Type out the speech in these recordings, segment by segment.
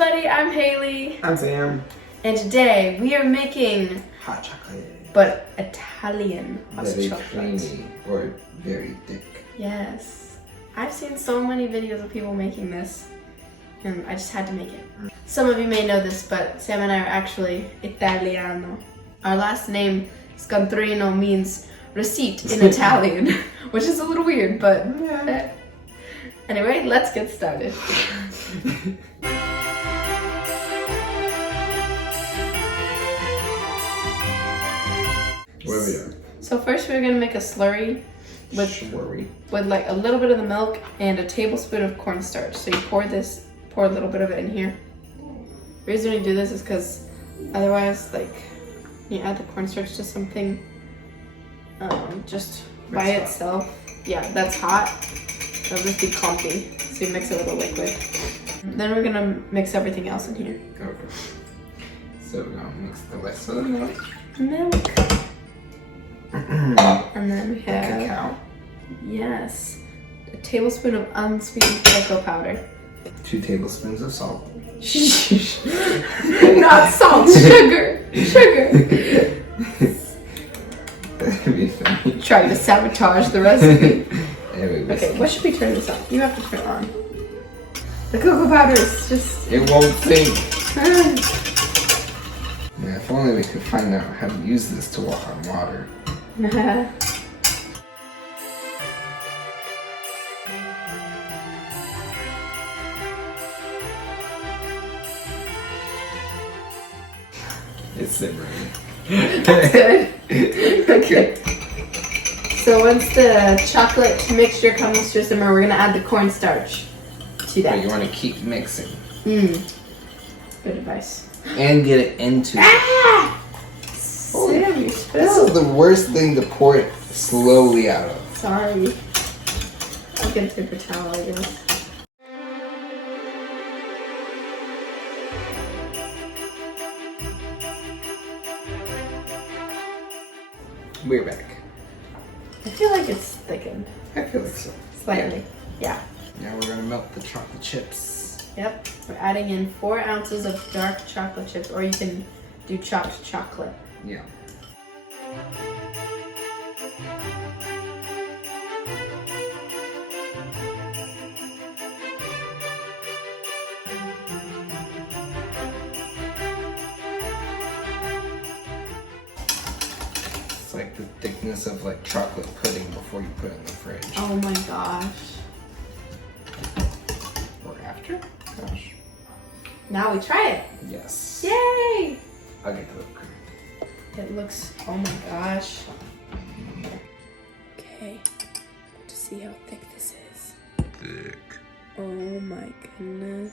everybody, I'm Hailey. I'm Sam. And today we are making Hot chocolate. But Italian hot Very chocolate. creamy or very thick. Yes. I've seen so many videos of people making this and I just had to make it. Some of you may know this, but Sam and I are actually Italiano. Our last name, Scontrino, means receipt in Italian, which is a little weird, but anyway, let's get started. What are we doing? So first we're gonna make a slurry with like a little bit of the milk and a tablespoon of cornstarch. So you pour a little bit of it in here. The reason we do this is because otherwise, like, you add the cornstarch to something just by itself. Yeah, that's hot. It'll just be clumpy. So you mix it with a liquid. Then we're gonna mix everything else in here. Okay. So we're gonna mix the rest of the milk. And then we have Cacao. Yes, a tablespoon of unsweetened cocoa powder. 2 tablespoons of salt. Not salt, sugar. That'd be funny. Trying to sabotage the recipe. Okay, what should we turn this on? You have to turn it on. The cocoa powder is just... It won't sink. Yeah, if only we could find out how to use this to walk on water. It's simmering. That's good. Okay. So once the chocolate mixture comes to a simmer, we're gonna add the cornstarch to that. But you want to keep mixing. Good advice. And get it into Sam, you This spilled. is the worst thing to pour it slowly out of. Sorry. I'll get a paper towel, I guess. We're back. I feel like it's thickened. I feel like so. Slightly. Yeah. Now we're gonna melt the chocolate chips. Yep. We're adding in 4 ounces of dark chocolate chips, or you can do chopped chocolate. Yeah. It's like the thickness of like chocolate pudding before you put it in the fridge. Oh my gosh. Or after? Gosh. Now we try it. Yes. Yay! I'll get the whipped cream. It looks, oh my gosh. Okay, to see how thick this is. Thick. Oh my goodness.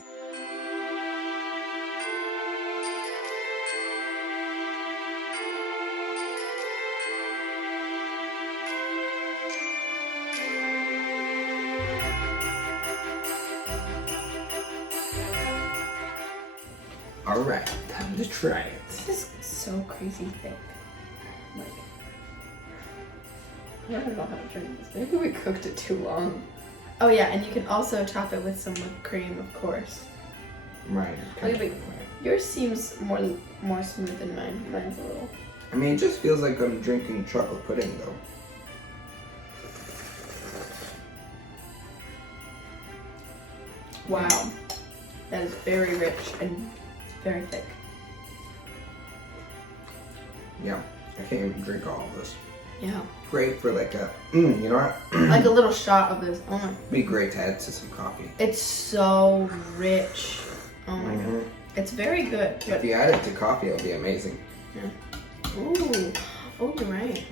Alright, time to try it. This is so crazy thick. Like, I don't know how to drink this. Maybe we cooked it too long. Oh yeah, and you can also top it with some whipped cream, of course. Right. Wait. Yours seems more smooth than mine. Mine's a little. I mean, it just feels like I'm drinking chocolate pudding, though. Wow, that is very rich and very thick. Yeah, I can't even drink all of this. Yeah. Great for like a, you know what? Like a little shot of this. Oh my. Be great to add to some coffee. It's so rich. Oh my god. It's very good. If you add it to coffee, it'll be amazing. Yeah. Ooh. Oh, you're right.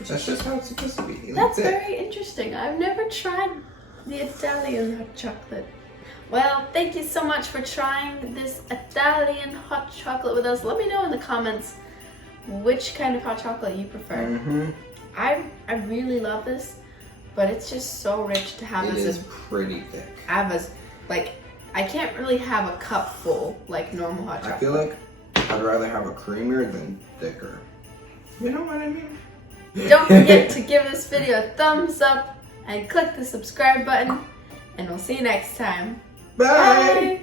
That's just how it's supposed to be. That's very interesting. I've never tried the Italian hot chocolate. Well, thank you so much for trying this Italian hot chocolate with us. Let me know in the comments which kind of hot chocolate you prefer. I really love this, but it's just so rich to have. It as is pretty thick. Like, I can't really have a cup full like normal hot chocolate. I feel like I'd rather have a creamier than thicker. You know what I mean? Don't forget to give this video a thumbs up and click the subscribe button, and we'll see you next time. Bye. Bye.